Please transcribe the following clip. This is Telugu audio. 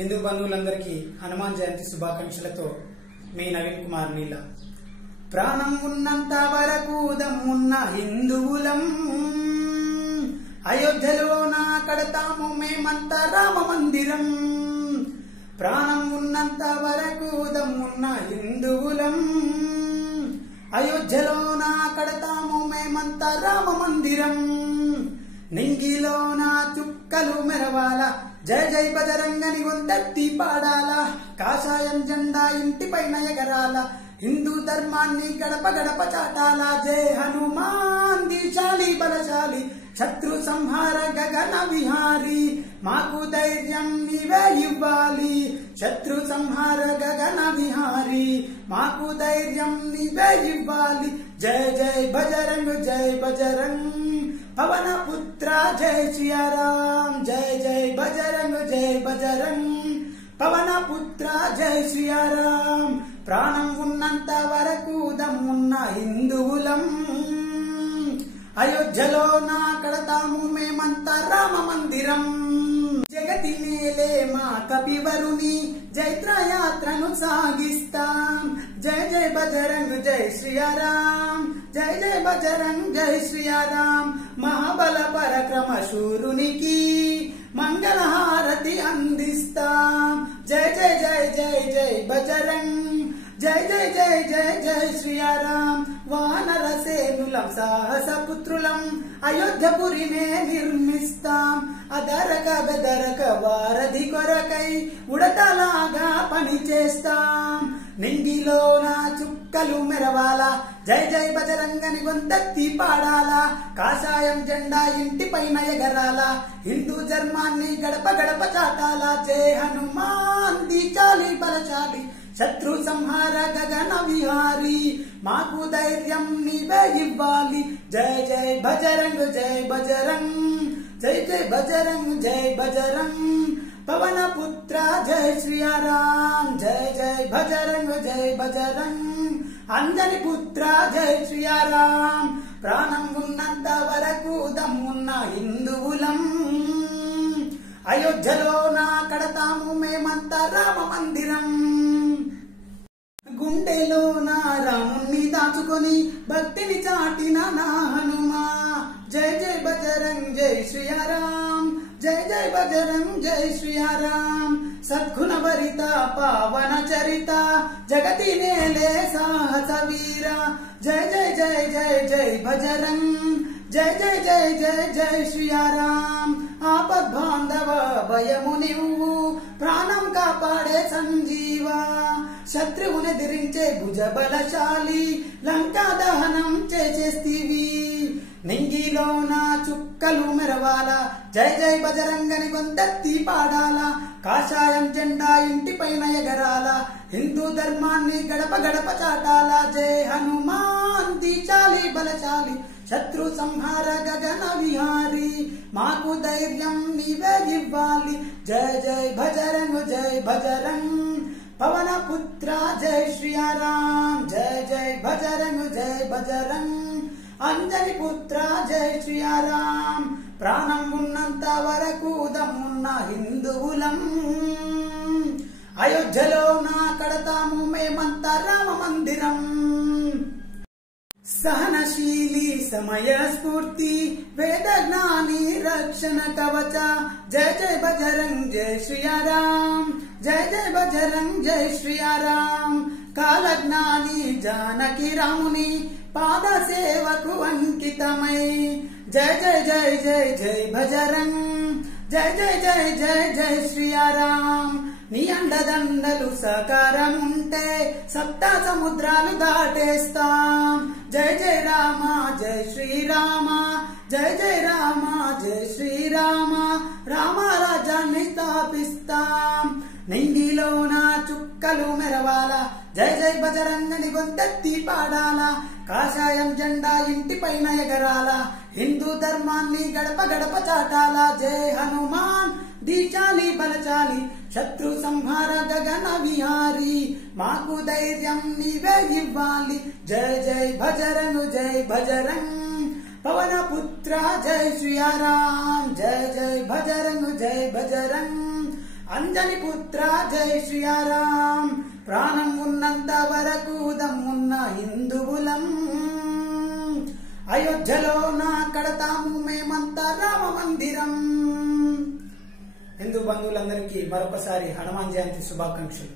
హిందూ బంధువులందరికీ హనుమాన్ జయంతి శుభాకాంక్షలతో మీ నవీన్ కుమార్ నీల. ప్రాణం ఉన్నంత వరకు దమ్మున్న హిందువులం, అయోధ్యలో నా కడతాము మేమంతా రామ మందిరం. ప్రాణం ఉన్నంత వరకు దమ్మున్న హిందువులం, అయోధ్యలో నా కడతాము మేమంతా రామ మందిరం. నింగిలో నా చుక్కలు మెరవాల, జయ జై బజరంగని గొంతెత్తి పాడాల. కాషాయం జెండా ఇంటిపైన ఎగరాల, హిందూ ధర్మాన్ని గడప గడప చాటాల. జై హనుమాన్ దీశాలి బలశాలి, శత్రు సంహార గగన విహారీ. మాకు ధైర్యం నీవే ఇవ్వాలి, శత్రు సంహార గగన విహారీ. మాకు ధైర్యం నీవే ఇవ్వాలి. జయ జై బజరంగ్ జై బజరంగ్, పవన పుత్ర జై శ్రీరామ్. జయ జై బజరంగ్ జై బజరంగ్, పవన పుత్ర జై శ్రీరామ్. ప్రాణం ఉన్నంత వరకు దమ్మున్న హిందువులం, అయోధ్యలో నా కడతాము మేమంతా రామ మందిరం. జగతి మేలే మా కపివరుని జైత్రయాత్రను సాగిస్తాం. జయ జయ బజరంగ్ జై శ్రీరామ్, జయ జయ బజరంగ్ జై శ్రీరామ్. మహాబల పరక్రమ శూరునికి మంగళహారతి అందిస్తాం. జయ జయ జయ జయ జయ బజరంగ్, జయ జయ జయ జయ జయ శ్రీరామ్. వానర సేనులం సాహస పుత్రులం, అయోధ్యపురినే నిర్మిస్తాం. అదరక బెదరక వారధి కొరకై ఉడతలాగా పని చేస్తాం. నింగిలో నా చుక్కలు మెరవాల, జై జై బజరంగని గొంతెత్తి పాడాల. కాషాయం జెండా ఇంటిపైన ఎగరాల, హిందూ ధర్మాన్ని గడప గడప చాటాల. జై హనుమాన్ దీశాలి బలశాలి, శత్రు సంహార గగన విహారీ. మాకు ధైర్యం నీవే ఇవ్వాలి. జయ జై బజరంగ్ జై బజరంగ్, జై జై బజరంగ్ జై బజరంగ్, పవన పుత్ర జై శ్రీరామ్. జయ జై బజరంగ్ జై బజరంగ్, అంజని పుత్ర జై శ్రీరామ్. ప్రాణం ఉన్నంత వరకు దమ్మున్న హిందువులం, అయోధ్యలో నా కడతాము మేమంతా రామ మందిరం. గుండెలో నా రాముణ్ణి దాచుకొని భక్తిని చాటిన నా హనుమా. జయ జయ బజరంగ్ జై శ్రీరామ్, జయ జయ బజరంగ్ జై శ్రీరామ్. సద్గుణ భరిత పావన చరిత, జగతి నేలే సాహస వీర. జయ జయ జయ జయ జయ బజరంగ్, జయ జయ జయ జయ జయ శ్రీరామ్. ఆపద్ బాంధవ భయము నువ్వు, ప్రాణం కాపాడే సంజీవ. శత్రువుని దిరించే భుజ బలశాలి, లంకా దహనం చేసేస్తివి. నింగిలో నా చుక్కలు మెరవాల, జై జై బజరంగని గొంతెత్తి పాడాల. కాషాయం జెండా ఇంటిపైన ఎగరాల, హిందూ ధర్మాన్ని గడప గడప చాటాల. జై హనుమాన్ దీశాలి బలశాలి, శత్రు సంహార గగన విహారీ. మాకు ధైర్యం నీవే ఇవ్వాలి. జయ జై బజరంగ్ జై బజరంగ్, పవన పుత్ర జై శ్రీరామ్. జయ జయ బజరంగ్ జయ బజరంగ్, అంజని పుత్ర జై శ్రీరామ్. ప్రాణం ఉన్నంత వరకు దమ్మున్న హిందువులం, అయోధ్యలో నా కడతాము మేమంతా రామ మందిరం. సహనశీలి సమయ స్ఫూర్తి, వేద జ్ఞాని రక్షణ కవచ. జయ జయ బజరంగ్ జయ శ్రీరామ్, జయ జయ బజరంగ్ జయ శ్రీరామ్. కాలజ్ఞాని జానకి రాముని పాద సేవకు అంకితమై. జయ జయ జయ జయ జయ బజరంగ్, జయ జయ జయ జయ జయ శ్రీరామ్. నీ అండదండలు సకారం ఉంటే సప్త సముద్రాలు దాటేస్తాం. జయ జయ రామ జయ శ్రీరామ, జయ జయ రామ జయ శ్రీరామ. రామ రాజ్యాన్ని స్థాపిస్తాం. నింగిలో నా చుక్కలు మెరవాల, జయ జయ బజరంగని గొంతెత్తి పాడాల. కాషాయం జెండా ఇంటిపైన ఎగరాల, హిందూ ధర్మాన్ని గడప గడప చాటాల. జై హనుమాన్ దీశాలి బలశాలి, శత్రు సంహార గగన విహారీ. మాకు ధైర్యం నీవే ఇవ్వాలి. జయ జై బజరంగ్ జై బజరంగ్, పవన పుత్ర జై శ్రీరామ్. జయ జై బజరంగ్ జై బజరంగ్, అంజని పుత్ర జై శ్రీరాం, ప్రాణం ఉన్నంత వరకు దమ్మున్న హిందువులం, అయోధ్యలో నా కడతాము మేమంతా రామ మందిరం. హిందూ బంధువులందరికీ మరొకసారి హనుమాన్ జయంతి శుభాకాంక్షలు.